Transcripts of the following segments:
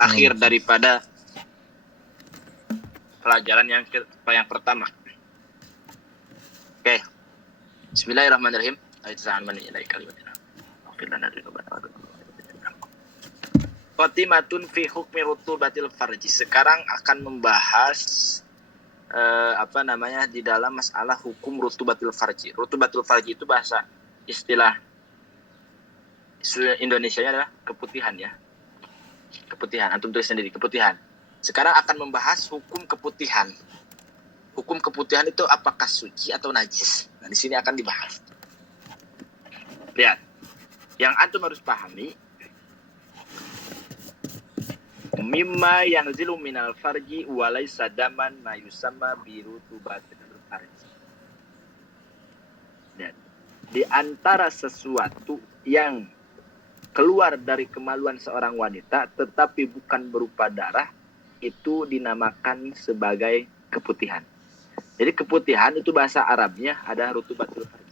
akhir daripada pelajaran yang pertama. Oke. Bismillahirrahmanirrahim. Khotimatun fi hukmi rutubatil farji. Sekarang akan membahas di dalam masalah hukum rutubatil farji. Rutubatil farji itu bahasa istilah Indonesianya adalah keputihan ya. Keputihan, antum tulis sendiri, keputihan. Sekarang akan membahas hukum keputihan. Hukum keputihan itu apakah suci atau najis? Nah, di sini akan dibahas. Lihat. Yang antum harus pahami, mimma yang zilu minal farji walaysa daman ma yusamma birutubatil farji. Dan di antara sesuatu yang keluar dari kemaluan seorang wanita tetapi bukan berupa darah, itu dinamakan sebagai keputihan. Jadi keputihan itu bahasa Arabnya ada rutubatul farji.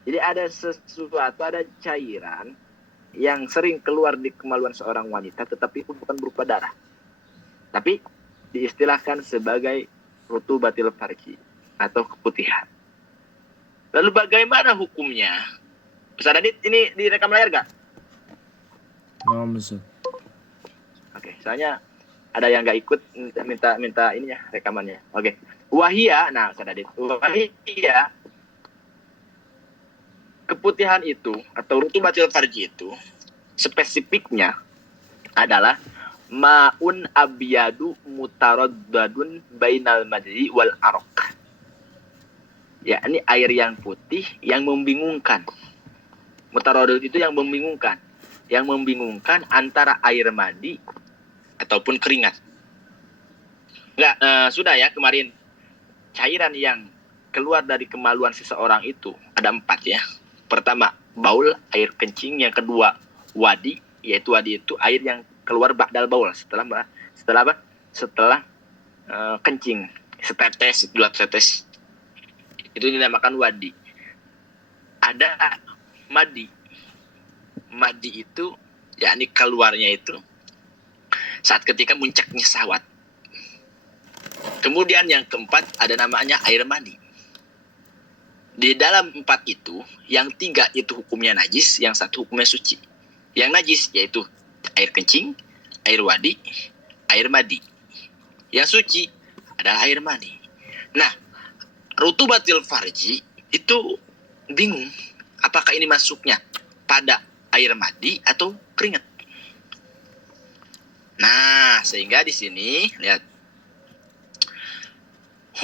Jadi ada sesuatu, ada cairan yang sering keluar di kemaluan seorang wanita tetapi bukan berupa darah, tapi diistilahkan sebagai rutubatil farji atau keputihan. Lalu bagaimana hukumnya? Ustaz Adit, ini direkam layar gak? Bisa. Oke, soalnya ada yang gak ikut, minta ini ya, rekamannya. Oke. Wahia, nah Ustaz Adit, wahia, keputihan itu atau rutubatil farji itu spesifiknya adalah ma'un abyadu mutaraddadun bainal madhi wal araq. Ya, ini air yang putih yang membingungkan. Mutaraddad itu yang membingungkan. Yang membingungkan antara air mandi ataupun keringat. Sudah ya kemarin. Cairan yang keluar dari kemaluan seseorang itu ada 4 ya. Pertama, baul, air kencing. Yang kedua, wadi, yaitu wadi itu air yang keluar ba'dal baul, setelah kencing, setetes, 2 tetes. Itu dinamakan wadi. Ada madi. Madi itu yakni keluarnya itu saat ketika muncaknya syahwat. Kemudian yang keempat ada namanya air mani. Di dalam 4 itu, yang 3 itu hukumnya najis, yang 1 hukumnya suci. Yang najis yaitu air kencing, air wadi, air madi. Yang suci adalah air mani. Nah, rutubatil farji itu bingung apakah ini masuknya pada air madi atau keringat. Nah, sehingga di sini lihat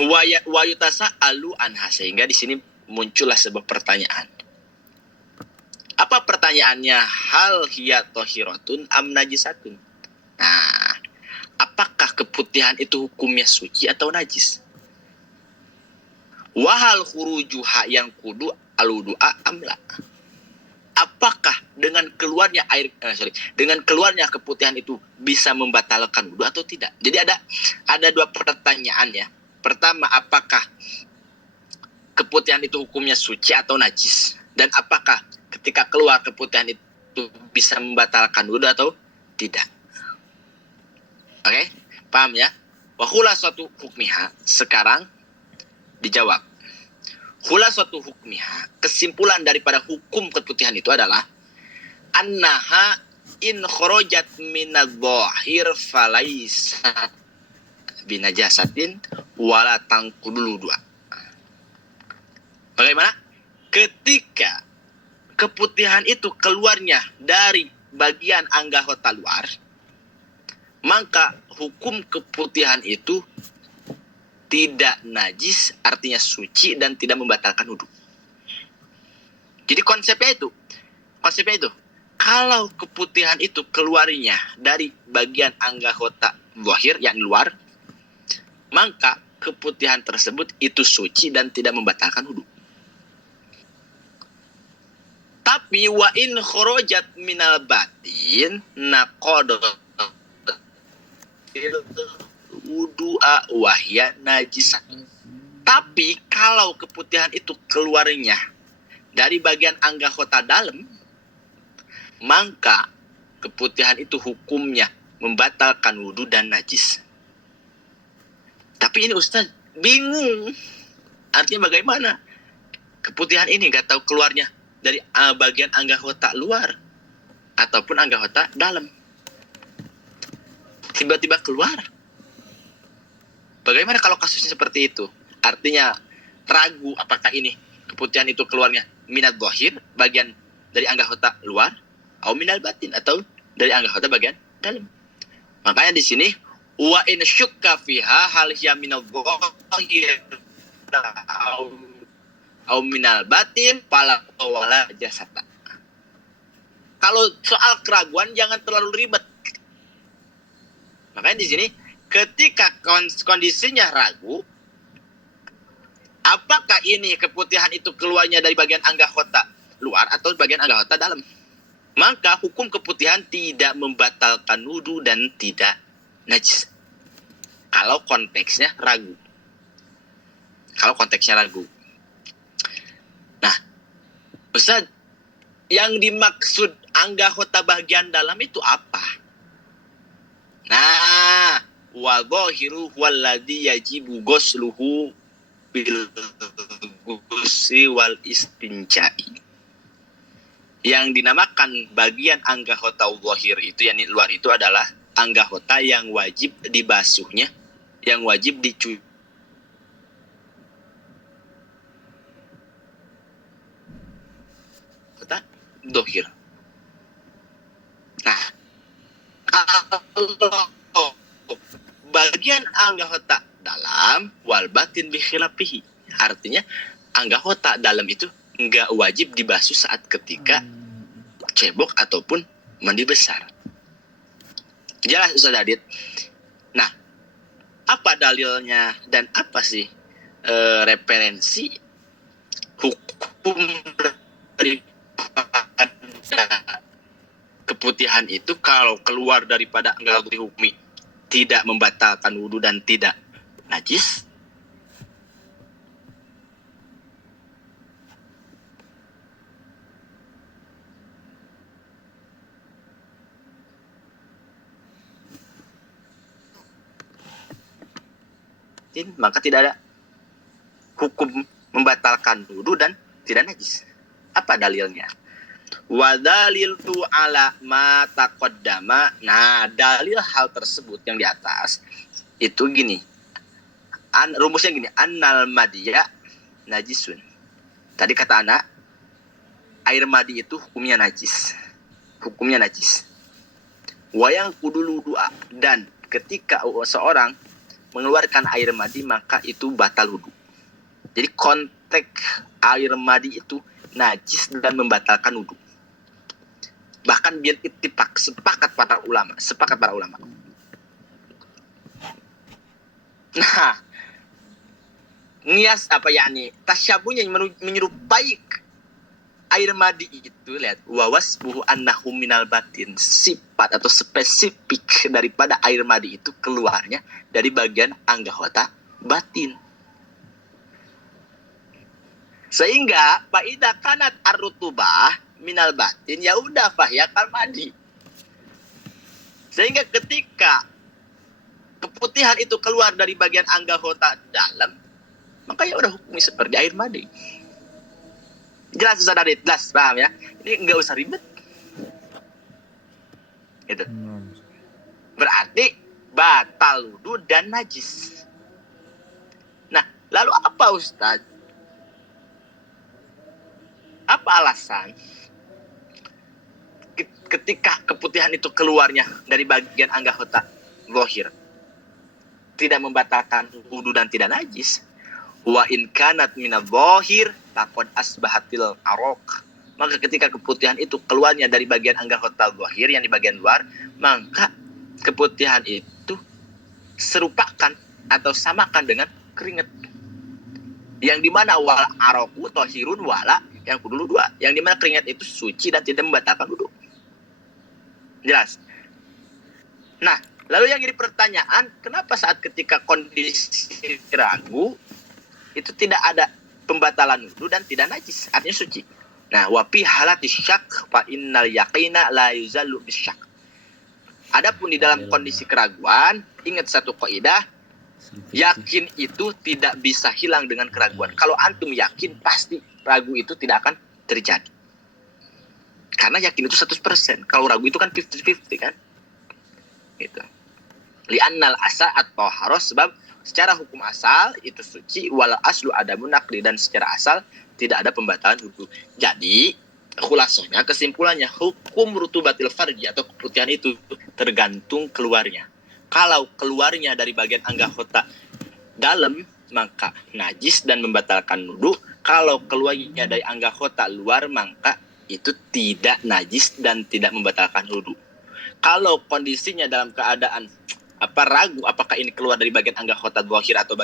wa yutasa'alu anha, sehingga di sini muncullah sebuah pertanyaan. Apa pertanyaannya? Hal hiya tahiratun am najisatun? Nah, apakah keputihan itu hukumnya suci atau najis? Wahal khurujuha yang kudu aludu'a amla. Apakah dengan keluarnya dengan keluarnya keputihan itu bisa membatalkan wudu atau tidak? Jadi ada 2 pertanyaan ya. Pertama, apakah keputihan itu hukumnya suci atau najis? Dan apakah ketika keluar keputihan itu bisa membatalkan wudu atau tidak? Oke, paham ya? Wa khulasatu hukmiha, sekarang dijawab. Khulasatu hukmiha, kesimpulan daripada hukum keputihan itu adalah annaha in kharajat minadh-dhahir falaisat binajasatin wala tanqudul wudu. Bagaimana? Ketika keputihan itu keluarnya dari bagian anggota luar, maka hukum keputihan itu tidak najis, artinya suci dan tidak membatalkan wudu. Jadi konsepnya itu, kalau keputihan itu keluarnya dari bagian anggota zahir yang luar, maka keputihan tersebut itu suci dan tidak membatalkan wudu. Tapi wa in kharajat minal batin naqad wudu'a wahya najisah. Tapi kalau keputihan itu keluarnya dari bagian anggota dalam, maka keputihan itu hukumnya membatalkan wudhu dan najis. Tapi ini Ustaz bingung. Artinya bagaimana? Keputihan ini nggak tahu keluarnya dari bagian anggota luar ataupun anggota dalam. Tiba-tiba keluar. Bagaimana kalau kasusnya seperti itu? Artinya ragu apakah ini keputihan itu keluarnya minat zahir, bagian dari anggota luar, atau minal batin, atau dari anggota bagian dalam. Makanya di sini wa in syukka fiha hal hiya minal zahir au minal batin fala wala jasata. Kalau soal keraguan jangan terlalu ribet. Makanya di sini ketika kondisinya ragu, apakah ini keputihan itu keluarnya dari bagian anggota luar atau bagian anggota dalam? Maka hukum keputihan tidak membatalkan wudhu dan tidak najis. Kalau konteksnya ragu. Nah, Ustaz, yang dimaksud anggota bagian dalam itu apa? Nah, wa dhahiru walladhi yajibu ghusluhu bil ghusli wal istinja'i. Yang dinamakan bagian anggota zahir itu, yang luar itu adalah anggota yang wajib dibasuhnya, yang wajib dicuci. Zahir. Nah, kalau bagian anggota dalam wal batin bi khilafihi, artinya anggota dalam itu enggak wajib dibasuh saat ketika cebok ataupun mandi besar. Jelas Ustaz Adit. Nah, apa dalilnya dan apa sih referensi hukum daripada keputihan itu kalau keluar daripada anggota hukmi tidak membatalkan wudhu dan tidak najis? Maka tidak ada hukum membatalkan wudhu dan tidak najis. Apa dalilnya? Wa dalilu ala ma taqaddama. Nah, dalil hal tersebut yang di atas itu gini. Rumusnya gini, annal madiyya najisun. Tadi kata anak, air madi itu hukumnya najis. Wa yang kudulu dua, dan ketika seorang mengeluarkan air madi maka itu batal wudhu. Jadi konteks air madi itu najis dan membatalkan wudhu. Bahkan biar ittifaq, sepakat para ulama. Nah, ngias apa yakni tasyabuhnya menyerupai air madi itu, lihat, wawasbuhu annahu minal batin, sifat atau spesifik daripada air madi itu keluarnya dari bagian anggota batin. Sehingga faida kanat ar-rutubah minal batin, ya udah fahya kal madi. Sehingga ketika keputihan itu keluar dari bagian anggota dalam, maka ya udah hukumnya seperti air madi. Jelas Ustaz Adit, jelas, paham ya? Ini enggak usah ribet. Gitu. Berarti batal wudhu dan najis. Nah, lalu apa Ustaz? Apa alasan ketika keputihan itu keluarnya dari bagian anggota zahir tidak membatalkan wudhu dan tidak najis? Wa in kanat minadh dhahir taqad asbahatil araq. Maka ketika keputihan itu keluarnya dari bagian anggota zahir yang di bagian luar, maka keputihan itu serupakan atau samakan dengan keringat. Yang dimana wal araqu tahirun wala yang dulu dua. Yang dimana keringat itu suci dan tidak membatalkan wudhu. Jelas. Nah, lalu yang jadi pertanyaan, kenapa saat ketika kondisi ragu itu tidak ada pembatalan wudhu dan tidak najis, artinya suci. Nah, wa fi halati syak fa innal yaqina la yuzallu bisyak. Adapun di dalam kondisi keraguan, ingat satu kaidah, yakin itu tidak bisa hilang dengan keraguan. Kalau antum yakin, pasti ragu itu tidak akan terjadi. Karena yakin itu 100%. Kalau ragu itu kan 50-50 kan. Gitu. Li'annal asa atau haros, sebab secara hukum asal itu suci, wal aslu adamun naqli, dan secara asal tidak ada pembatalan wudu. Jadi khulasohnya, kesimpulannya, hukum rutubatil farji atau keputihan itu tergantung keluarnya. Kalau keluarnya dari bagian anggota dalam, maka najis dan membatalkan wudu. Kalau keluarnya dari anggota luar, maka itu tidak najis dan tidak membatalkan wudu. Kalau kondisinya dalam keadaan ragu apakah ini keluar dari bagian anggota zahir atau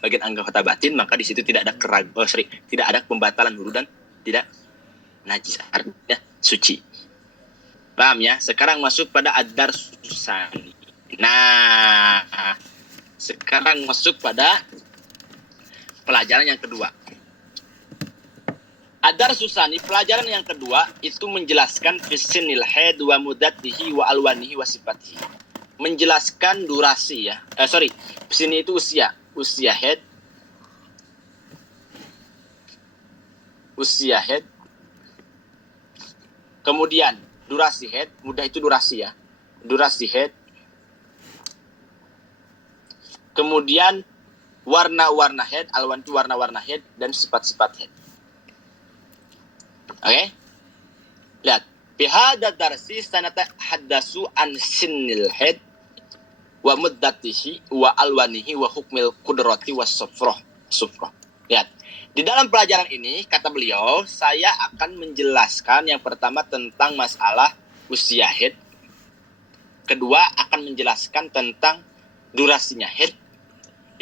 bagian anggota batin, maka di situ tidak ada tidak ada pembatalan wudu dan tidak najis, artinya suci. Paham ya? Sekarang masuk pada ad-darsus tsani. Nah, sekarang masuk pada pelajaran yang kedua. Ad-darsus tsani, pelajaran yang kedua itu menjelaskan fisinil haid wa muddatihi wa alwanihi wa sifatihi. Menjelaskan durasi ya. Sini itu usia haid. Usia haid. Kemudian durasi haid, mudah itu durasi ya. Durasi haid. Kemudian warna-warna haid, alwan itu warna-warna haid, dan sifat-sifat haid. Oke? Lihat. Bihada darsi sanata haddasu an sinnil haid wa muddatihi wa alwanihi wa hukmil qudrati was sufrah. Lihat. Di dalam pelajaran ini, kata beliau, saya akan menjelaskan yang pertama tentang masalah usia haid. Kedua, akan menjelaskan tentang durasinya haid.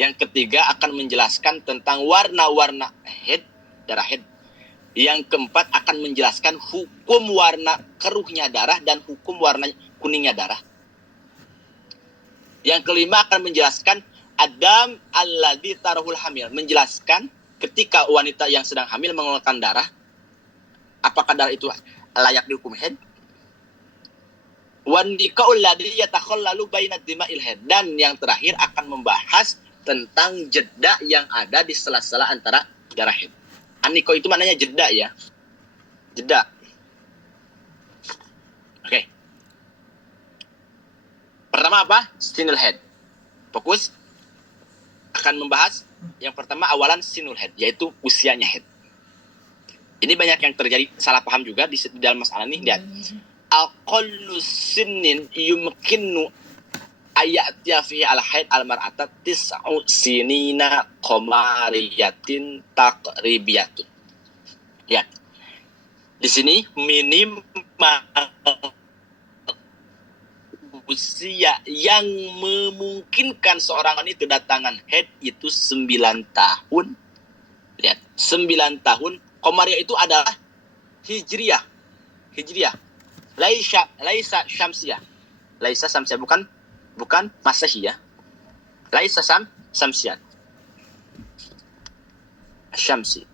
Yang ketiga, akan menjelaskan tentang warna-warna haid, darah haid. Yang keempat, akan menjelaskan hukum warna keruhnya darah dan hukum warna kuningnya darah. Yang kelima, akan menjelaskan adam alladzi tarahul hamil. Menjelaskan ketika wanita yang sedang hamil mengeluarkan darah, apakah darah itu layak dihukum haid? Wandikaul ladzi yatakhallalu bainad dima'il haid. Dan yang terakhir akan membahas tentang jeda yang ada di sela-sela antara darah haid. Aniko itu maknanya jeda ya. Jeda. Oke. Pertama apa? Sinul haid. Fokus. Akan membahas yang pertama awalan sinul haid, yaitu usianya haid. Ini banyak yang terjadi salah paham juga di dalam masalah ini. Lihat. Aqallu sinnin yumkinu ayatiya fihi al-haid al-mar'ata tis'u sinina qamariyatin taqribiyatun. Lihat. Di sini minimal usia yang memungkinkan seorang wanita datangan haid itu 9 tahun. Lihat, 9 tahun. Qamariyah itu adalah hijriyah. Laisa syamsiyah. Laisa syamsiyah, bukan masehi ya. Laisa syamsiyah. Syamsi.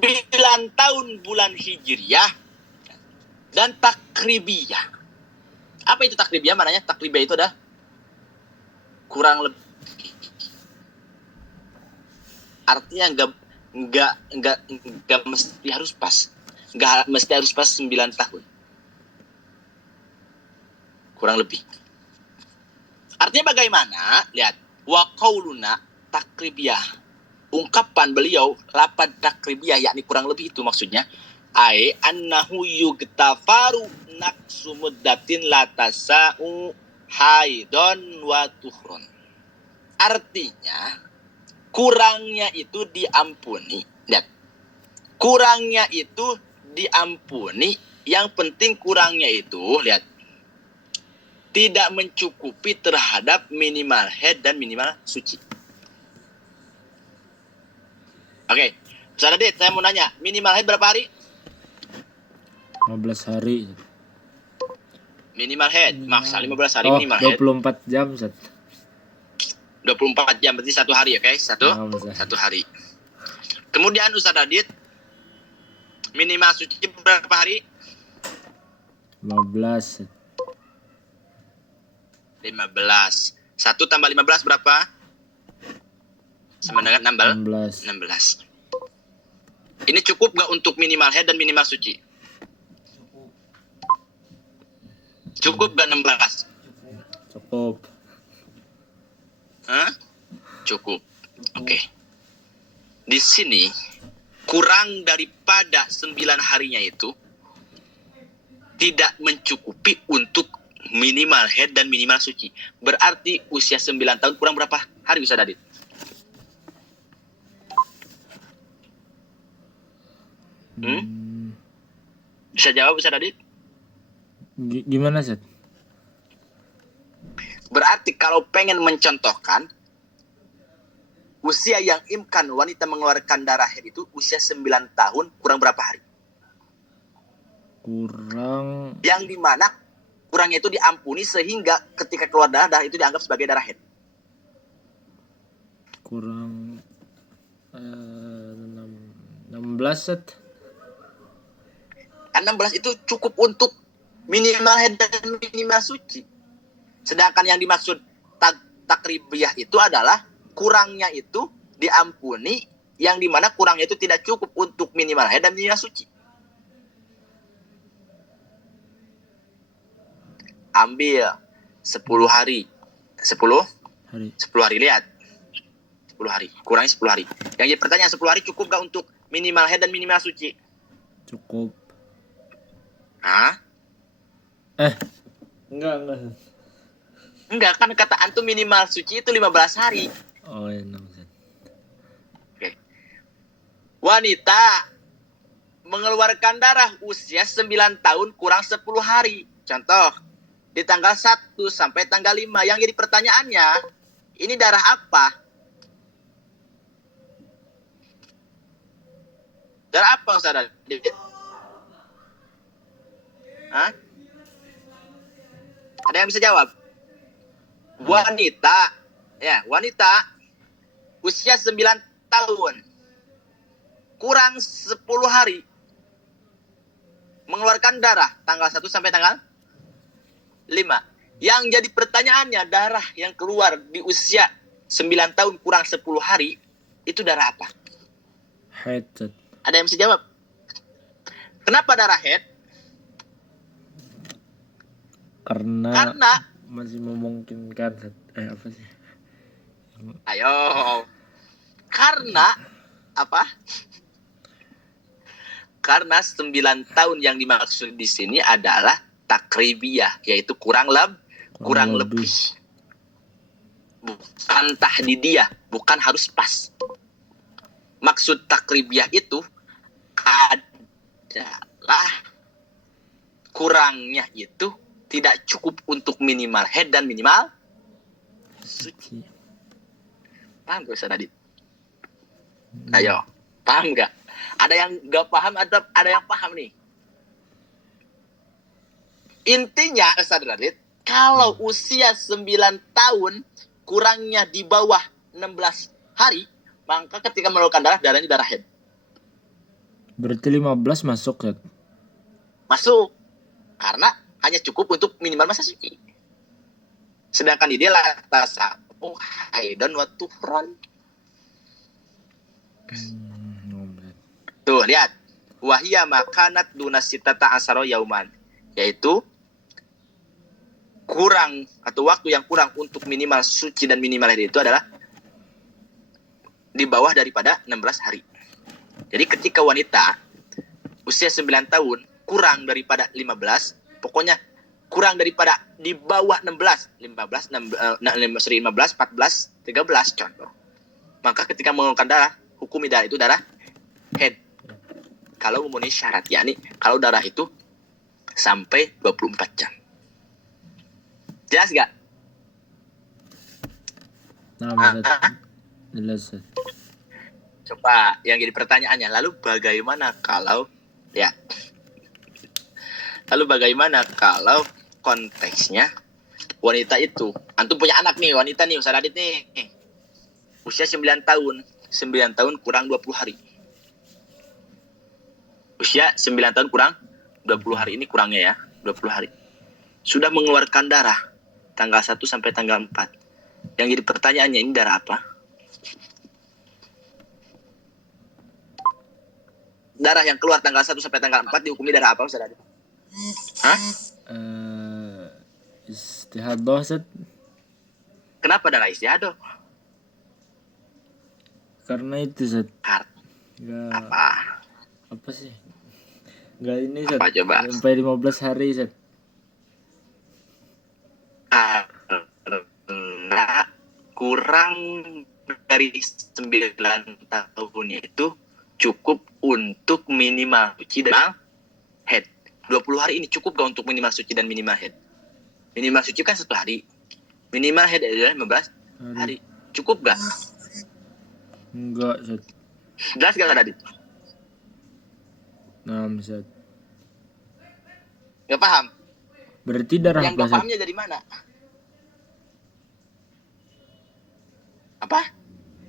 9 tahun bulan hijriyah dan takribiyah. Apa itu takribiyah? Maknanya takribiyah itu adalah kurang lebih. Artinya enggak mesti harus pas. Enggak mesti harus pas 9 tahun. Kurang lebih. Artinya bagaimana? Lihat, wa qauluna takribiyah. Ungkapan beliau lapad takribiyah, yakni kurang lebih itu maksudnya ai annahu yugtafaru naqsu muddatin la tasa'u haidon wa tuhron. Artinya kurangnya itu diampuni. Lihat. Kurangnya itu diampuni. Yang penting kurangnya itu, lihat, tidak mencukupi terhadap minimal haid dan minimal suci. Oke, Ustaz Adit, saya mau nanya, minimal haid berapa hari? 15 hari. Minimal haid, maksa 15 hari minimal haid. 24 jam, Ustaz. 24 jam, berarti 1 hari, oke? Satu hari. Kemudian Ustaz Adit, Minimal suci berapa hari? 15. 15. 1 tambah 15 berapa? Sama dengan 16. 16. Ini cukup gak untuk minimal haid dan minimal suci? Cukup gak 16? Cukup. Hah? Cukup. Oke. Di sini kurang daripada 9 harinya itu tidak mencukupi untuk minimal haid dan minimal suci. Berarti usia 9 tahun kurang berapa hari Ustaz Adit? Bisa jawab Ustaz Adit? Gimana, Set? Berarti kalau pengen mencontohkan usia yang imkan wanita mengeluarkan darah haid itu usia 9 tahun kurang berapa hari? Kurang. Yang dimana kurangnya itu diampuni sehingga ketika keluar darah itu dianggap sebagai darah haid. Kurang 16, Set. Kan 16 itu cukup untuk minimal haid dan minimal suci. Sedangkan yang dimaksud takribiyah itu adalah kurangnya itu diampuni, yang dimana kurangnya itu tidak cukup untuk minimal haid dan minimal suci. Ambil 10 hari. 10 hari lihat. 10 hari. Kurangnya 10 hari. Yang jadi pertanyaan 10 hari cukup gak untuk minimal haid dan minimal suci? Cukup. Hah? Enggak. Enggak, kan kata antum minimal suci itu 15 hari. Oh, ya, 6. Oke. Wanita mengeluarkan darah usia 9 tahun kurang 10 hari. Contoh, di tanggal 1 sampai tanggal 5. Yang jadi pertanyaannya, ini darah apa? Darah apa, Ustaz? Hah? Ada yang bisa jawab? Wanita usia 9 tahun kurang 10 hari mengeluarkan darah tanggal 1 sampai tanggal 5. Yang jadi pertanyaannya, darah yang keluar di usia 9 tahun kurang 10 hari itu darah apa? Haid, Set. Ada yang bisa jawab? Kenapa darah haid? Karena Karena masih memungkinkan, Set. Apa sih? ayo. Karena apa? Karena 9 tahun yang dimaksud di sini adalah takribiyah, yaitu kurang lebih. Bukan tahdidiyah, bukan harus pas. Maksud takribiyah itu adalah kurangnya itu tidak cukup untuk minimal haid dan minimal suci. Paham gak Ustaz Adit? Ayo, paham gak? Ada yang gak paham, ada yang paham nih. Intinya Ustaz Adit, kalau usia 9 tahun kurangnya di bawah 16 hari, maka ketika mengeluarkan darahnya darah haid. Berarti 15 masuk, Set. Masuk. Karena hanya cukup untuk minimal masa suci. Sedangkan di dia tasabuh haidan wa tuhran. Tuh, lihat. Wahia makanat dunasitata asaro yauman. Yaitu kurang atau waktu yang kurang untuk minimal suci dan minimal haid itu adalah di bawah daripada 16 hari. Jadi ketika wanita usia 9 tahun kurang daripada 15, pokoknya kurang daripada di bawah 16, 14, 13 contoh. Maka ketika mengeluarkan darah, hukum darah itu darah haid. Kalau memenuhi syarat, yakni kalau darah itu sampai 24 jam. Jelas gak? Jelas, Set. Coba yang jadi pertanyaannya, lalu bagaimana kalau konteksnya wanita itu, antum punya anak nih, wanita nih, Ustaz Adit nih, usia 9 tahun kurang 20 hari. Usia 9 tahun kurang 20 hari, ini kurangnya ya, 20 hari. Sudah mengeluarkan darah tanggal 1 sampai tanggal 4. Yang jadi pertanyaannya, ini darah apa? Darah yang keluar tanggal 1 sampai tanggal 4 dihukumi darah apa, Ustaz Adit? Hah? Istihadah, Ustaz. Kenapa darah istiadoh? Karena itu, Ustaz. Nggak, Apa? apa sih? Nggak ini, Ustaz. Apa coba? Sampai 15 hari, Ustaz. Karena kurang dari 9 tahunnya itu cukup untuk minimal suci dan head. 20 hari ini cukup gak untuk minimal suci dan minimal head? Minimal suci kan 1 hari. Minimal head adalah 15 hari. Cukup gak? Enggak, Ustaz. Jelas gak tadi? Nah, Ustaz. Gak paham? Berarti darah Yang apa, gak Ustaz? pahamnya dari mana? Apa?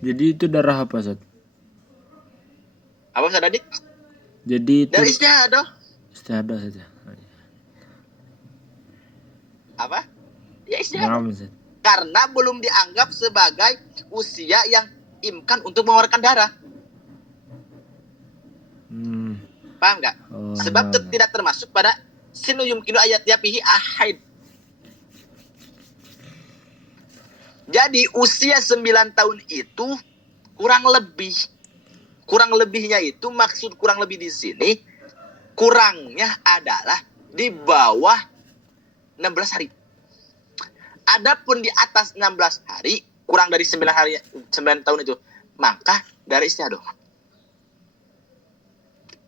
Jadi itu darah apa, Ustaz? Apa Ustaz Adit? Jadi itu Dari istiadoh. istihadah saja. Apa? Ya istiadoh. Nah, Ustaz. Karena belum dianggap sebagai usia yang imkan untuk mengeluarkan darah. Paham nggak? Oh, Sebab nah. tidak termasuk pada sinu yumkinu ayat yapihi ahaid. Jadi usia 9 tahun itu kurang lebihnya itu, maksud kurang lebih di sini, kurangnya adalah di bawah 16 hari. Adapun di atas 16 hari, kurang dari 9 tahun itu, maka dari istiadoh.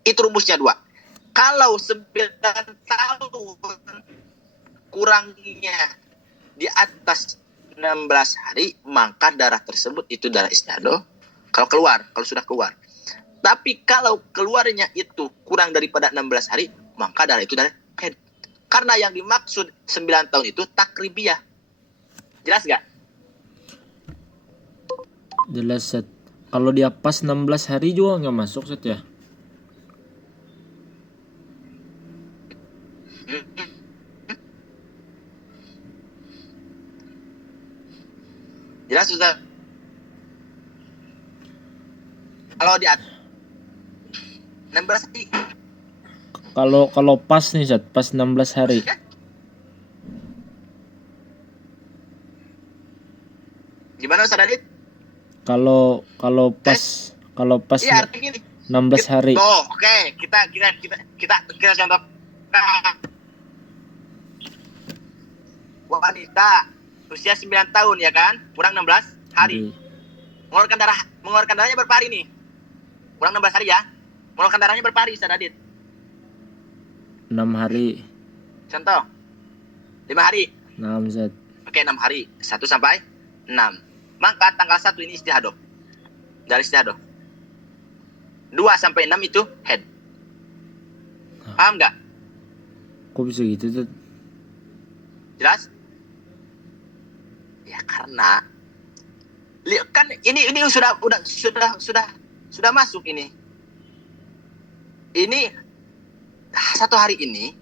Itu rumusnya 2. Kalau 9 tahun kurangnya di atas 16 hari, maka darah tersebut itu darah istiadoh. Kalau sudah keluar. Tapi kalau keluarnya itu kurang daripada 16 hari, maka darah itu darah head. Karena yang dimaksud 9 tahun itu takribiyah. Jelas gak? Jelas, Ustaz. Kalau dia pas 16 hari juga nggak masuk, Ustaz ya? Jelas Ustaz? Kalau di atas 16 hari, Kalau pas nih, Ustaz, pas 16 hari. gimana Ustaz Adit? Kalau pas Iya, artinya gini. 16 hari. Oh, oke. Kita contoh. Wanita usia 9 tahun ya kan? Kurang 16 hari. Mengeluarkan darahnya berapa hari nih? Kurang 16 hari ya. Mengeluarkan darahnya berapa hari Ustaz Adit? 6 hari. Contoh. 5 hari. 6, Ustaz. Oke, 6 hari. 1 sampai 6. Maka tanggal 1 ini istihadoh. Dari istihadoh. 2 sampai 6 itu head. Paham nggak? Kok bisa gitu, Ustaz? Jelas? Ya karena kan ini sudah masuk ini. Ini 1 hari ini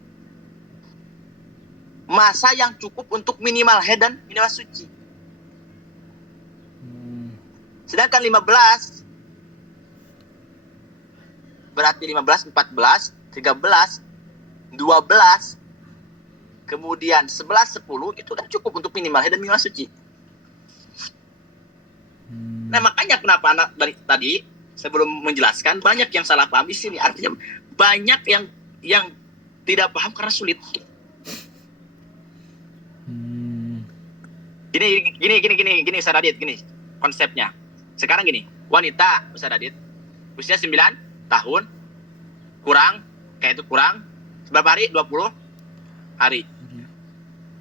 masa yang cukup untuk minimal head dan minimal suci. Sedangkan 15 berarti 15, 14, 13, 12, kemudian 11, 10 itu udah cukup untuk minimal head dan minimal suci. Nah makanya kenapa anak dari tadi sebelum menjelaskan banyak yang salah paham di sini. Artinya banyak yang tidak paham karena sulit. Gini Ustaz Adit, gini konsepnya. Sekarang gini, wanita Ustaz Adit usia 9 tahun kurang berapa hari? 20 hari.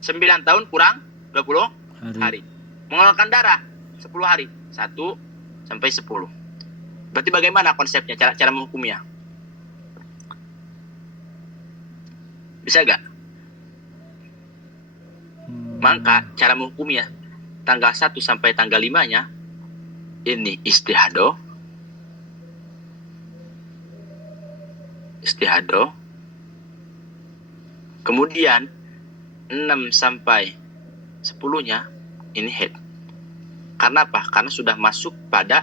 9 tahun kurang 20 hari. Mengeluarkan darah 10 hari. 1 sampai 10. Berarti bagaimana konsepnya, cara menghukumnya? Bisa gak? Maka cara menghukumnya tanggal 1 sampai tanggal 5-nya ini istihadoh. istihadah. Kemudian 6 sampai 10-nya ini haid. Karena apa? Karena sudah masuk pada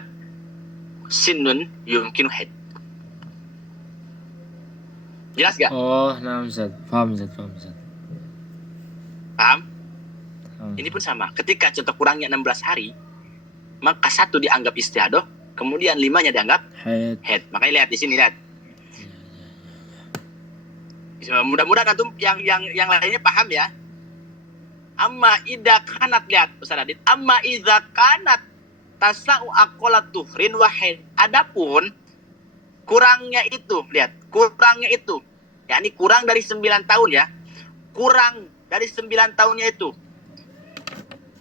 sinun yumkinu haid. Jelas gak? Oh, nah Ustaz. Paham Ustaz. Paham? Ini pun sama. Ketika contoh kurangnya 16 hari, maka 1 dianggap istihadah, kemudian 5-nya dianggap haid. Makanya lihat di sini, lihat. Mudah-mudahan antum yang lainnya paham ya. Amma idza kanat, lihat Ustaz Adit. Amma idza kanat tasa'u aqalla tuhrin wa haid. Adapun kurangnya itu, lihat, kurangnya itu, yakni kurang dari 9 tahun ya. Kurang dari 9 tahunnya itu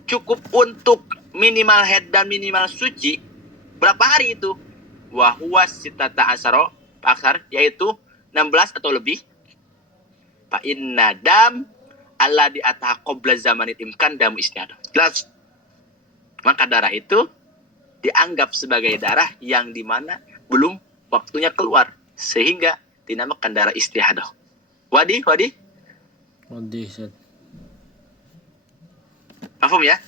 cukup untuk minimal haid dan minimal suci. Berapa hari itu? Wa huwa sittata asyara aksar, yaitu 16 atau lebih. Fa inna dam alladhi ataha qabla zamanil imkan damu istihadah. Jelas. Maka darah itu dianggap sebagai darah yang dimana belum waktunya keluar, sehingga dinamakan darah istihadah. Wadi Ustaz. Paham ya?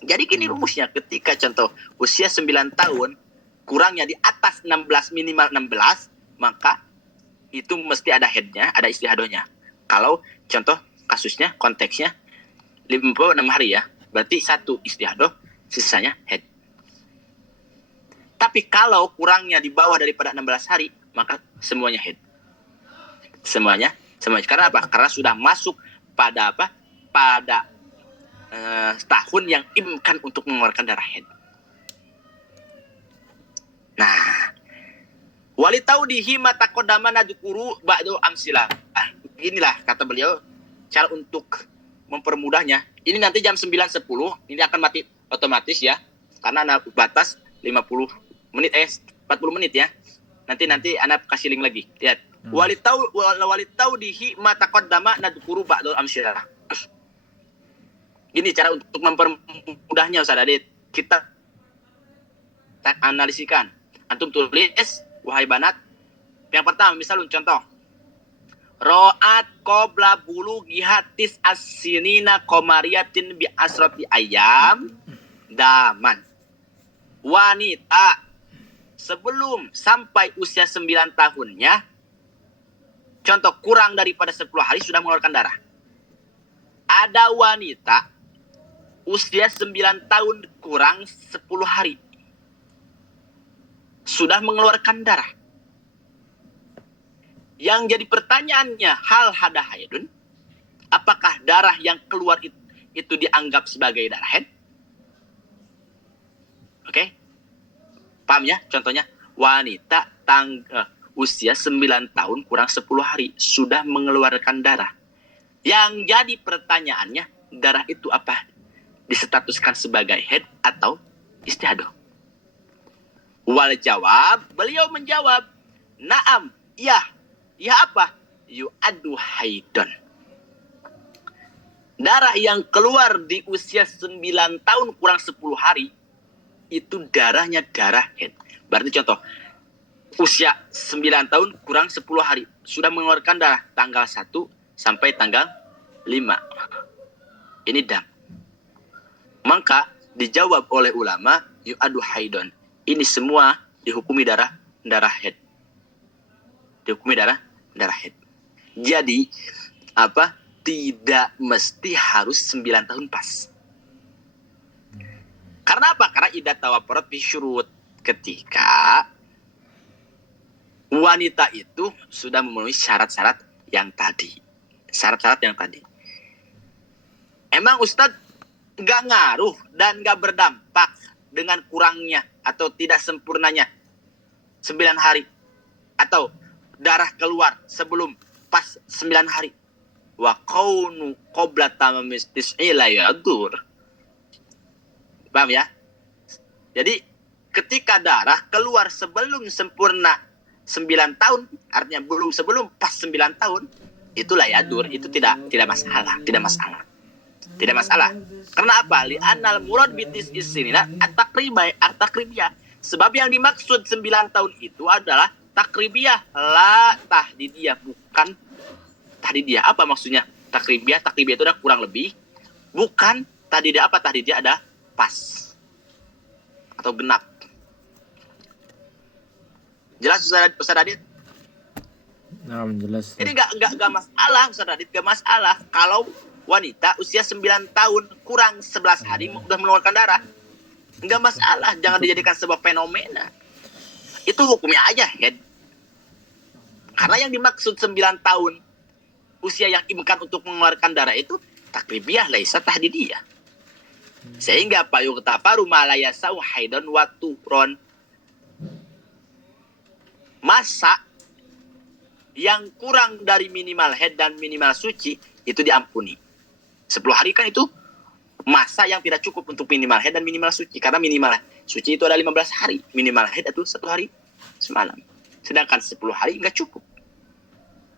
Jadi gini rumusnya, ketika contoh usia 9 tahun kurangnya di atas 16, minimal 16, maka itu mesti ada haidnya, ada istihadahnya. Kalau contoh kasusnya, konteksnya 56 hari ya, berarti 1 istihadah, sisanya haid. Tapi kalau kurangnya di bawah daripada 16 hari, maka semuanya haid. Semuanya. Karena apa? Karena sudah masuk pada apa? Pada tahun yang imkan untuk mengeluarkan darah haid. Nah, wali taudihi mata kodama nadukuru ba'du amsilah. Inilah kata beliau cara untuk mempermudahnya. Ini nanti jam 9.10 ini akan mati otomatis ya, karena ada batas 50 menit 40 menit ya. Nanti anak kasih link lagi. Lihat. Wali taudihi mata kodama nadukuru ba'du amsilah. Ini cara untuk mempermudahnya Ustaz Adit. Kita analisikan. Antum tulis, wahai banat. Yang pertama, misal contoh. Ro'at qabla bulughi hatis as-sinina qamariyatin bi asrati ayam daman. Wanita sebelum sampai usia 9 tahunnya, contoh kurang daripada 10 hari sudah mengeluarkan darah. Ada wanita usia 9 tahun kurang 10 hari sudah mengeluarkan darah. Yang jadi pertanyaannya, hal hada haidun, apakah darah yang keluar itu dianggap sebagai darah haid? Oke? Paham ya? Contohnya, wanita usia 9 tahun kurang 10 hari sudah mengeluarkan darah. Yang jadi pertanyaannya, darah itu apa? Disetatuskan sebagai haid atau istihadah? Wal jawab, beliau menjawab, na'am, iya. Ya apa? Yu'addu haidon. Darah yang keluar di usia 9 tahun kurang 10 hari, itu darahnya darah haid. Berarti contoh, usia 9 tahun kurang 10 hari, sudah mengeluarkan darah tanggal 1 sampai tanggal 5. Ini dam. Maka dijawab oleh ulama, yu'addu haidon. Ini semua dihukumi darah haid. Dihukumi darah haid. Jadi apa? Tidak mesti harus 9 tahun pas. Karena apa? Karena iddat tawafarat bi syurut. Ketika wanita itu sudah memenuhi syarat-syarat yang tadi. Syarat-syarat yang tadi. Emang Ustadz nggak ngaruh dan nggak berdampak dengan kurangnya atau tidak sempurnanya 9 hari atau darah keluar sebelum pas 9 hari. Wa kaunu qabla tamamis tis'i la yadur. Paham ya? Jadi ketika darah keluar sebelum sempurna 9 tahun, artinya sebelum pas 9 tahun, itulah yadur, itu tidak masalah. Karena apa? Li anal murad bitis isinina at-takribiyah. Sebab yang dimaksud 9 tahun itu adalah takribiyah, la tahdidiyah, bukan tahdidiyah. Apa maksudnya takribiyah? Takribiyah itu udah kurang lebih. Bukan tahdidiyah. Apa tahdidiyah? Ada pas atau genap. Jelas Ustaz Adit? Nah, jelas. Ini gak masalah Ustaz Adit, gak masalah kalau wanita usia 9 tahun kurang 11 hari udah mengeluarkan darah. Enggak masalah, jangan dijadikan sebuah fenomena. Itu hukumnya aja, head. Karena yang dimaksud 9 tahun usia yang imkan untuk mengeluarkan darah itu takribiyah laisa tahdidiyah. Sehingga payuqtafaru ma la yasau haidon wa tuhron. Masa yang kurang dari minimal haid dan minimal suci itu diampuni. 10 hari kan itu masa yang tidak cukup untuk minimal haid dan minimal suci. Karena minimal suci itu ada 15 hari. Minimal haid itu 1 hari semalam. Sedangkan 10 hari nggak cukup.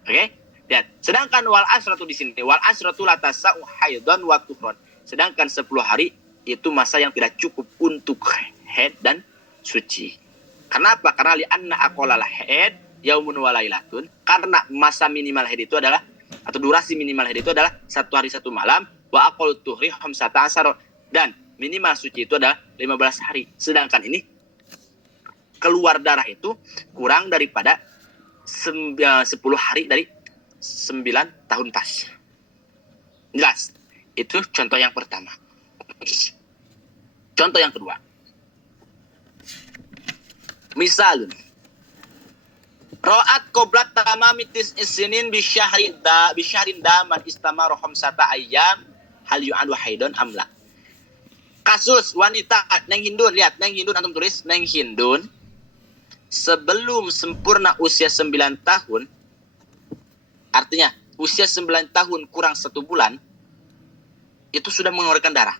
Oke? Lihat. Sedangkan wal asratu di sini. Wal asratu la tasau haidon wa tuhron. Sedangkan 10 hari itu masa yang tidak cukup untuk haid dan suci. Kenapa? Karena li'anna aqallal haid yaumun wa lailatun. Karena masa minimal haid itu adalah atau durasi minimal haid itu adalah 1 hari 1 malam. Wa aqallu tuhri 15 dan minimal suci itu adalah 15 hari. Sedangkan ini keluar darah itu kurang daripada 10 hari dari 9 tahun pas. Jelas? Itu contoh yang pertama. Contoh yang kedua. Misalun Ra'at qoblat tamamitis isinin bisyahrin daman istamara khamsata ayyam hal yu'adu haidon amla. Kasus wanita Neng Hindun, lihat Neng Hindun antum tulis Neng Hindun sebelum sempurna usia 9 tahun, artinya usia 9 tahun kurang 1 bulan itu sudah mengeluarkan darah.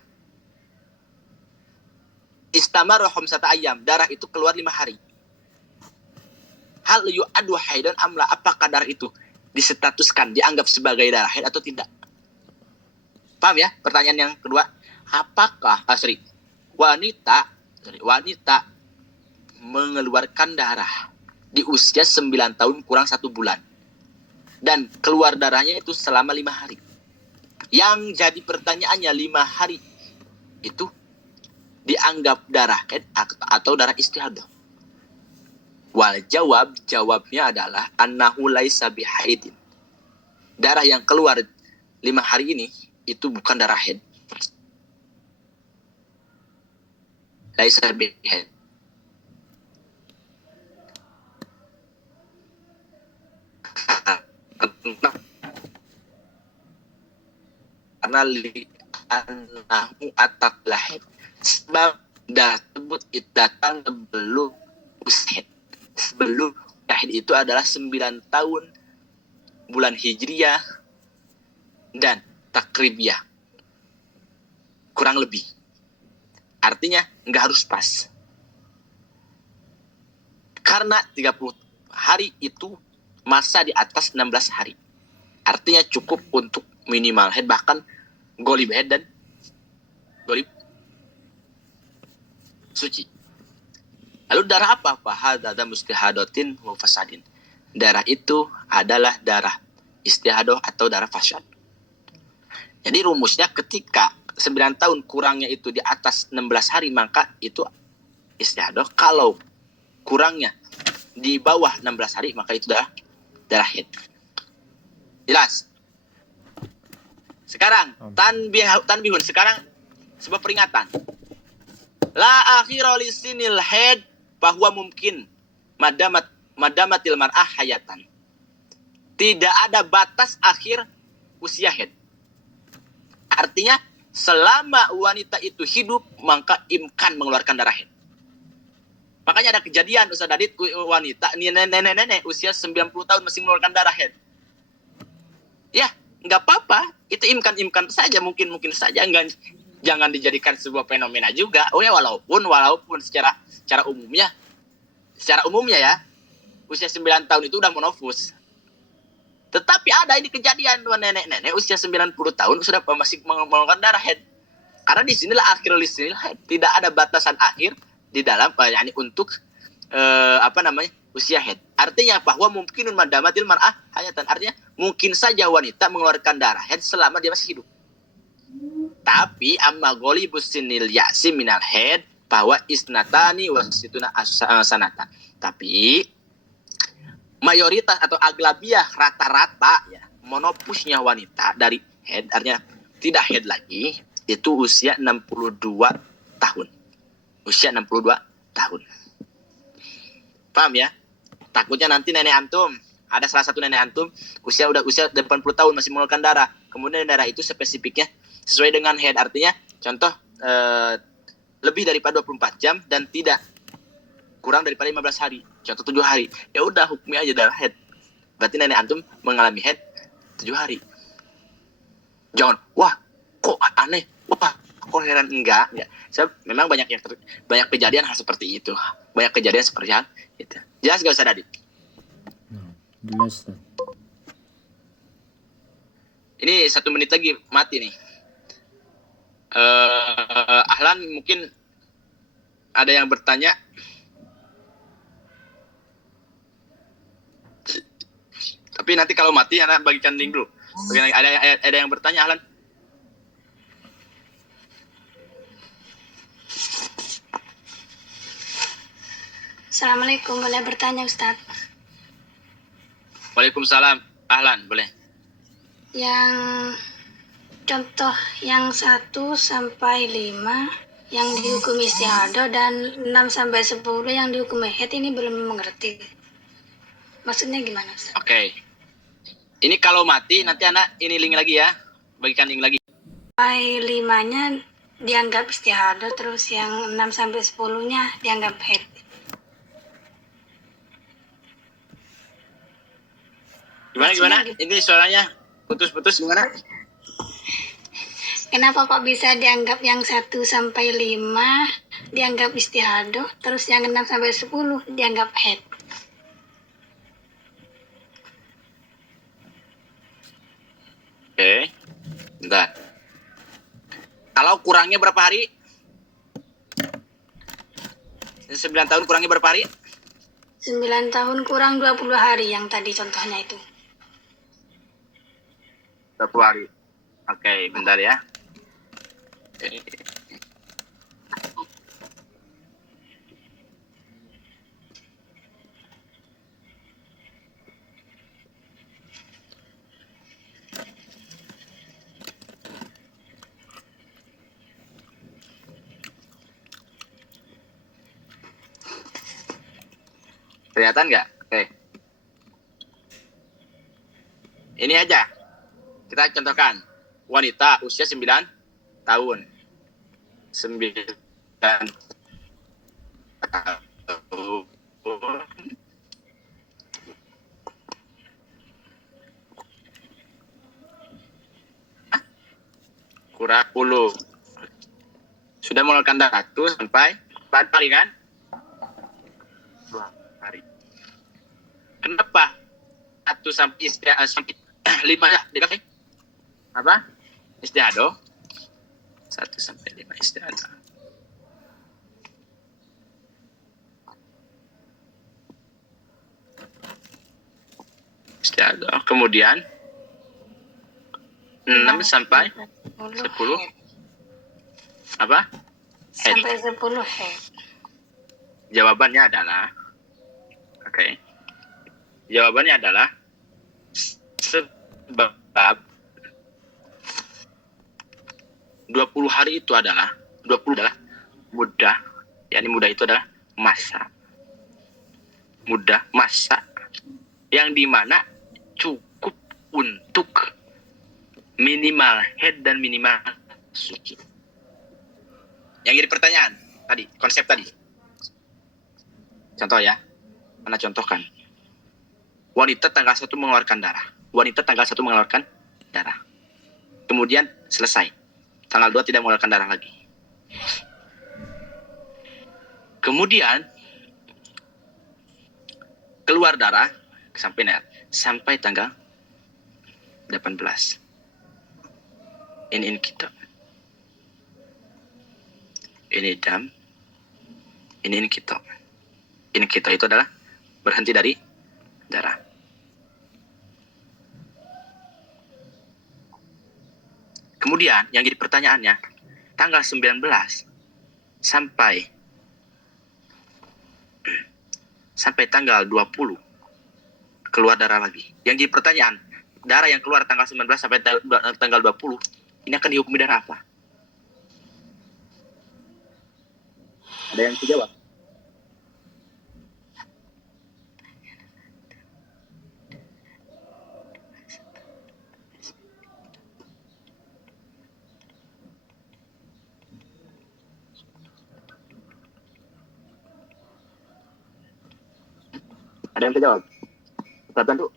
Istamara khamsata ayyam, darah itu keluar 5 hari. Hal yu'adu haidon amla, apakah darah itu disetatuskan, dianggap sebagai darah haid atau tidak? Paham ya? Pertanyaan yang kedua, apakah wanita mengeluarkan darah di usia 9 tahun kurang 1 bulan dan keluar darahnya itu selama 5 hari? Yang jadi pertanyaannya, 5 hari itu dianggap darah haid atau darah istihadah? Wal jawabnya adalah annahu laisa bihaidin. Darah yang keluar 5 hari ini itu bukan darah haid. Laisa bihaid. Karena annahu atak lahid. Sebab darah tersebut itu datang sebelum usia. Sebelum haid itu adalah 9 tahun bulan Hijriyah dan takribiyah. Kurang lebih. Artinya nggak harus pas. Karena 30 hari itu masa di atas 16 hari. Artinya cukup untuk minimal haid, bahkan golib haid dan golib suci. Lalu darah apa? Fahadada mustihadotin wa fasadin. Darah itu adalah darah istihadoh atau darah fasad. Jadi rumusnya ketika 9 tahun kurangnya itu di atas 16 hari maka itu istihadoh. Kalau kurangnya di bawah 16 hari maka itu darah haid. Jelas? Sekarang tanbihun. Sekarang sebuah peringatan. La akhira lisinil haid bahwa mungkin madamatil mar'ah hayatan. Tidak ada batas akhir usia haid. Artinya selama wanita itu hidup maka imkan mengeluarkan darah haid. Makanya ada kejadian Ustaz Adit, wanita nenek usia 90 tahun masih mengeluarkan darah haid. Ya, enggak apa-apa. Itu imkan saja, mungkin saja, enggak, jangan dijadikan sebuah fenomena juga. Oh ya, walaupun secara umumnya ya, usia 9 tahun itu udah monofus. Tetapi ada ini kejadian dua nenek usia 90 tahun sudah masih mengeluarkan darah haid. Karena di sinilah akhirul haid, tidak ada batasan akhir di dalam untuk usia haid. Artinya bahwa mungkinun madamatil mar'ah hayatan. Artinya mungkin saja wanita mengeluarkan darah haid selama dia masih hidup. Tapi amma ghalibus sinil ya'si minal haid bahwa isnatani wasituna sanatan. Tapi mayoritas atau aglabiah rata-rata ya monopusnya wanita dari haid, artinya tidak haid lagi, itu usia 62 tahun. Usia 62 tahun. Paham ya? Takutnya nanti nenek antum, ada salah satu nenek antum usia 80 tahun masih mengeluarkan darah. Kemudian darah itu spesifiknya sesuai dengan haid, artinya contoh lebih daripada 24 jam dan tidak kurang daripada 15 hari. Contoh 7 hari. Ya udah hukumnya aja darah haid. Berarti nenek antum mengalami haid 7 hari. Jangan, wah kok aneh, wah kok heran, enggak. Ya. Memang banyak kejadian hal seperti itu. Banyak kejadian seperti hal itu. Jelas gak usah Dadit? Jelas Ustaz. Ini 1 menit lagi mati nih. Ahlan mungkin ada yang bertanya. Tapi nanti kalau mati anak bagikan link dulu. Ada yang bertanya Ahlan? Assalamualaikum, boleh bertanya Ustaz? Waalaikumsalam. Ahlan, boleh. Yang contoh yang 1 sampai 5 yang dihukum istihadah dan 6 sampai 10 yang dihukum haid ini belum mengerti. Maksudnya gimana Ustaz? Oke. Ini kalau mati nanti anak ini link lagi ya. Bagikan link lagi. Sampai 5-nya dianggap istihadah, terus yang 6 sampai 10-nya dianggap haid. Gimana? Ini suaranya putus-putus gimana? Kenapa kok bisa dianggap yang 1 sampai 5 dianggap istihadah, terus yang 6 sampai 10 dianggap haid? Oke. Bentar. Kalau kurangnya berapa hari? 9 tahun kurangnya berapa hari? 9 tahun kurang 20 hari yang tadi contohnya itu. 20 hari. Oke, bentar ya. Oke. Kelihatan nggak? Oke. Ini aja. Kita contohkan. Wanita usia 9 tahun. 9 tahun. Kurang 10. Sudah mengeluarkan darah 1 sampai 4 hari kan? 2 hari. Kenapa 1 sampai 5 ya dikasih? Apa? Istiadoh. 1 sampai 5 istiadoh. Istiadoh. Kemudian 6 sampai 10 apa? Haid. Sampai 10 haid. Jawabannya adalah Jawabannya adalah sebab 20 hari itu adalah 20 adalah mudah, yakni mudah itu adalah masa. Mudah masa yang dimana cukup untuk minimal haid dan minimal suci. Yang jadi pertanyaan tadi, konsep tadi. Contoh ya, mana contohkan. Wanita tanggal 1 mengeluarkan darah. Wanita tanggal 1 mengeluarkan darah. Kemudian selesai. Tanggal 2 tidak mengeluarkan darah lagi. Kemudian keluar darah sampai tanggal 18. Ini kita. Ini dam. Ini kita. Ini kita itu adalah Berhenti dari darah. Kemudian yang jadi pertanyaannya, tanggal 19 sampai tanggal 20 keluar darah lagi. Yang jadi pertanyaan, darah yang keluar tanggal 19 sampai tanggal 20 ini akan dihukumi darah apa? Ada yang jawab? Ada yang jawab? Ustaz Bantu?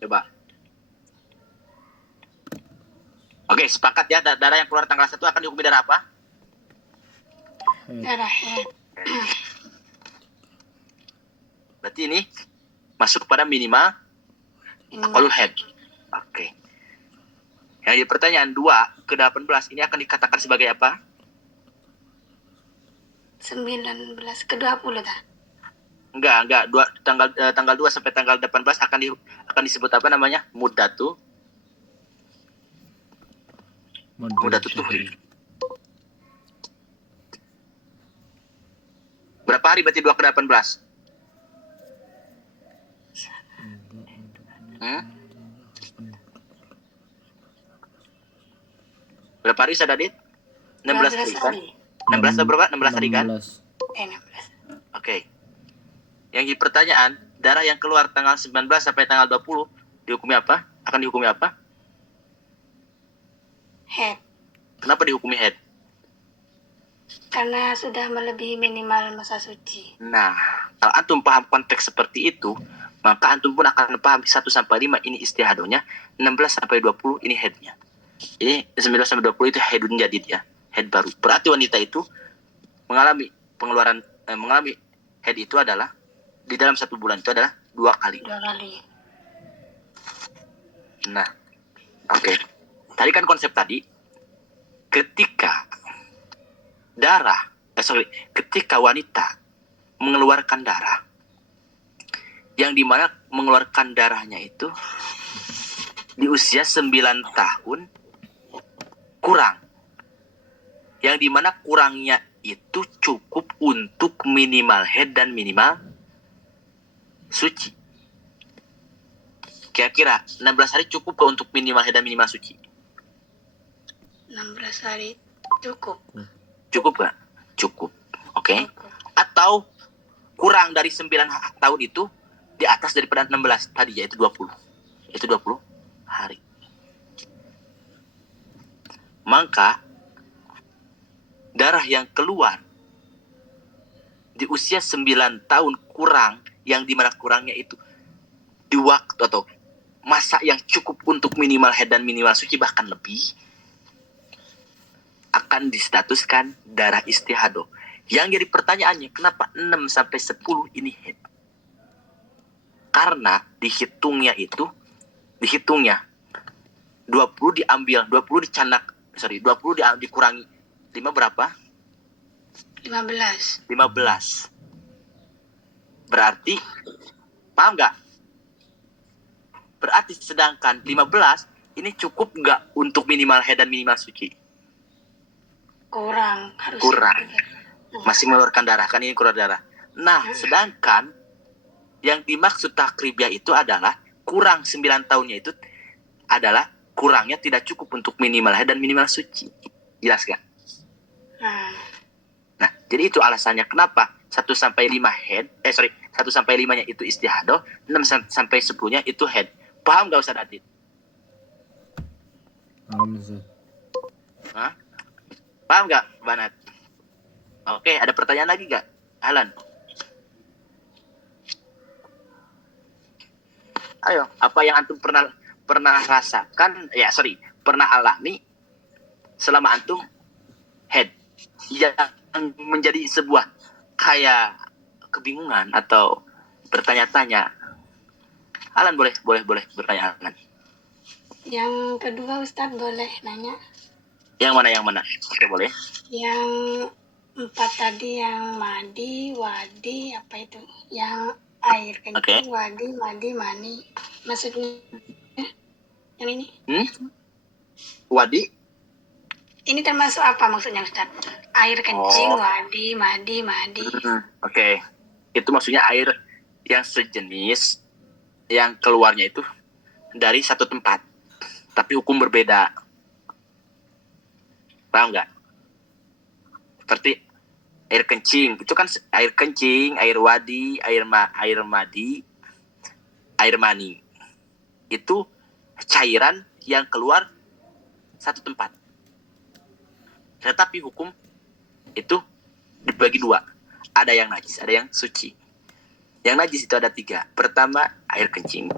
Coba. Oke, sepakat ya, darah yang keluar tanggal 1 akan dihukumi darah apa? Darah head. Berarti ini masuk pada minimal alkohol head. Oke. Yang jadi pertanyaan 2 ke 18 ini akan dikatakan sebagai apa? 19 ke 20 dah. Enggak. Tanggal 2 sampai tanggal 18 akan disebut apa namanya? Mudatu tuhri. Berapa hari berarti 2 ke 18? Berapa hari Sadadit? 16 hari kan? 16 atau berapa? 16 hari kan? 16. 16. Oke. Yang jadi pertanyaan, darah yang keluar tanggal 19 sampai tanggal 20 dihukumi apa? Akan dihukumi apa? Head. Kenapa dihukumi head? Karena sudah melebihi minimal masa suci. Nah, kalau antum paham konteks seperti itu, maka antum pun akan paham 1 sampai 5 ini istihadonya, 16 sampai 20 ini headnya. Ini 19 sampai 20 itu headun jadid ya, head baru. Berarti wanita itu mengalami mengalami head itu adalah di dalam 1 bulan itu adalah 2 kali. 2 kali. Nah, oke. Tadi kan konsep tadi, ketika ketika wanita mengeluarkan darah, yang dimana mengeluarkan darahnya itu di usia 9 tahun kurang, yang dimana kurangnya itu cukup untuk minimal head dan minimal suci. Kira-kira 16 hari cukup gak untuk minimal head dan minimal suci? 16 hari cukup. Cukup gak? Cukup. Oke. Cukup. Atau kurang dari 9 tahun itu di atas daripada 16 tadi, yaitu 20. Itu 20 hari. Maka darah yang keluar di usia 9 tahun kurang, yang dimana kurangnya itu di waktu atau masa yang cukup untuk minimal head dan minimal suci bahkan lebih, akan distatuskan darah istihadoh. Yang jadi pertanyaannya, kenapa 6 sampai 10 ini head? Karena dihitungnya 20 diambil, 20 dikurangi 5 berapa? 15. 15. Berarti, paham nggak? Berarti sedangkan 15 ini cukup nggak untuk minimal head dan minimal suci? Kurang. Harus Kurang. Masih mengeluarkan darah, kan ini keluar darah. Nah, sedangkan yang dimaksud takribiyah itu adalah kurang 9 tahunnya itu adalah kurangnya tidak cukup untuk minimal head dan minimal suci. Jelas gak? Nah, jadi itu alasannya kenapa 1 sampai 5 head, 1 sampai 5-nya itu istihadoh, 6 sampai 10-nya itu head. Paham gak Ustaz Adit? Paham, Ustaz. Hah? Paham gak, Banat? Oke, ada pertanyaan lagi gak? Alan? Ayo, apa yang antum pernah rasakan, pernah alami selama antum head yang menjadi sebuah kayak kebingungan atau bertanya-tanya? Alan boleh bertanya, Alan. Yang kedua Ustadz boleh nanya? Yang mana? Oke, boleh. Yang 4 tadi yang madi, wadi, apa itu? Yang air kencing, wadi, madi, mani. Maksudnya yang ini? Wadi. Ini termasuk apa maksudnya Ustaz? Air kencing, wadi, madi, madi. Oke. Itu maksudnya air yang sejenis yang keluarnya itu dari satu tempat, tapi hukum berbeda. Paham nggak? Seperti air kencing, itu kan air kencing, air wadi, air madi, air mani. Itu cairan yang keluar satu tempat. Tetapi hukum itu dibagi dua. Ada yang najis, ada yang suci. Yang najis itu ada 3. Pertama, air kencing.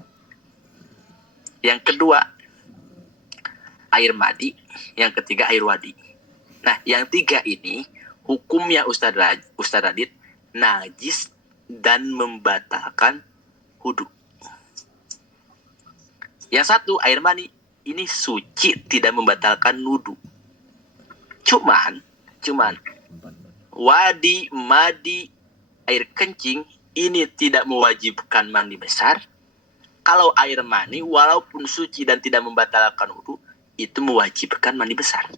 Yang kedua, air madi. Yang ketiga, air wadi. Nah, yang 3 ini, hukumnya Ustaz Radit, najis dan membatalkan wudu. Yang satu, air mani. Ini suci, tidak membatalkan wudu. Cuman, wadi, madi, air kencing, ini tidak mewajibkan mandi besar. Kalau air mani, walaupun suci dan tidak membatalkan wudu, itu mewajibkan mandi besar.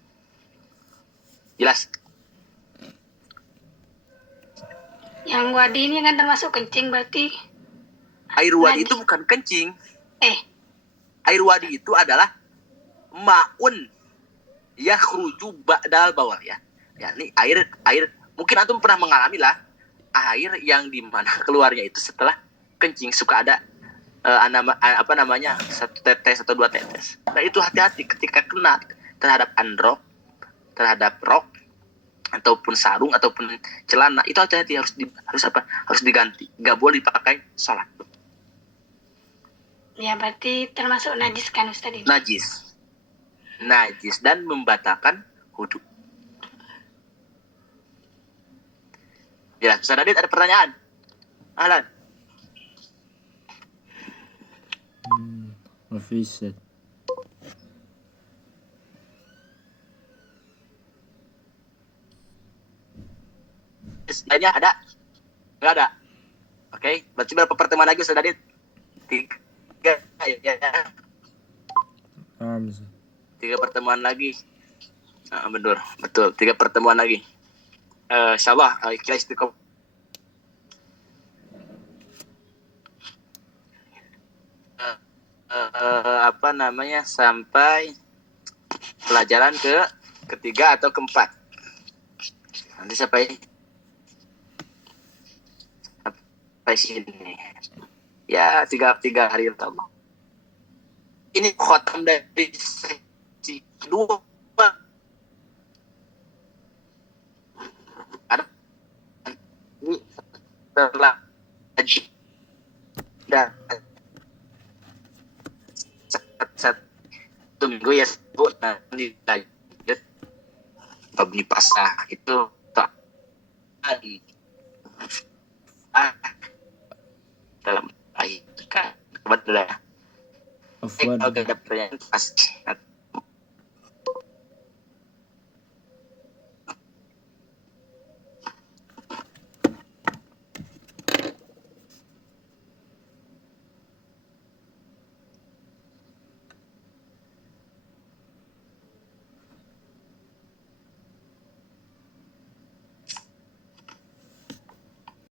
Jelas? Yang wadi ini kan termasuk kencing berarti? Air wadi itu bukan kencing. Air wadi itu adalah ma'un yakhruju ba'dal bawal ya. Ya, ini air mungkin antum pernah mengalami lah air yang dimana keluarnya itu setelah kencing suka ada satu tetes atau 2 tetes. Nah, itu hati-hati ketika kena terhadap androk, terhadap rok ataupun sarung ataupun celana, itu hati-hati, harus diganti, nggak boleh dipakai sholat. Ya berarti termasuk najis kan Ustaz ini? Najis dan membatalkan wudu. Ya, Ustaz Adit ada pertanyaan? Ahlan. Hafiz. Lainnya ada? Nggak ada? Oke, berarti berapa pertemuan lagi Ustaz Adit? 3 ya. 3 pertemuan lagi. Betul. 3 pertemuan lagi. Insyaallah kita istiqomah. Sampai pelajaran ketiga atau keempat. Nanti sampai sini. Ya, 3 hari pertama. Ini khotam dari sesi 2. Ada ini setelah dan satu minggu ya sebut nanti lanjut babni pasah itu tak dalam ayat kan kebetulan. Afwan. Kalau ada pertanyaan pas